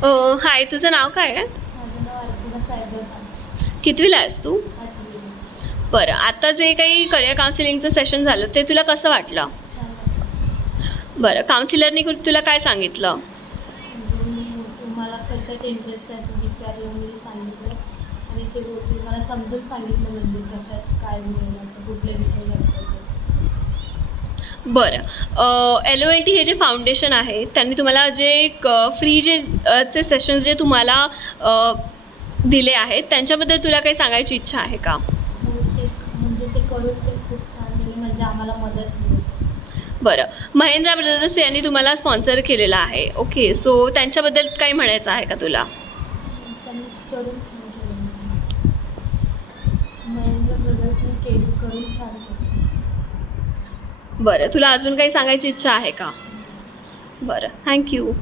हाय, तुझं नाव काय आहे? माझं नाव अर्चना साहेबराव सांग. कितवीला आहेस तू? आठवी. बरं, आता जे काही करिअर काउन्सिलिंगचं सेशन झालं ते तुला कसं वाटलं? छान वाटलं. बरं, काउन्सिलरनी तुला काय सांगितलं? म्हणजे मला कशात इंटरेस्ट आहे असं विचारलं, मी सांगितलं आणि ते बोलले मला समजून सांगितलं म्हणजे कशात काय मिळेल असं कुठले विषय घ्यायचे असं. बरं, LOLT हे जे फाउंडेशन आहे त्यांनी तुम्हाला जे फ्री चे सेशन्स जे तुम्हाला दिले आहेत त्यांच्याबद्दल तुला काही सांगायची इच्छा आहे का? हो, ते म्हणजे ते करून ते खूप छान दिले म्हणजे आम्हाला मदत मिळते. बरं, महेंद्रा ब्रदर्स यांनी तुम्हाला स्पॉन्सर केलेलं आहे. ओके, सो त्यांच्याबद्दल काही म्हणायचं आहे का तुला? त्यांनी करून छान केलं. महेंद्र ब्रदर्सने करून छान केलं. बरं, तुला अजून काही सांगायची इच्छा आहे का? बरं, थँक्यू.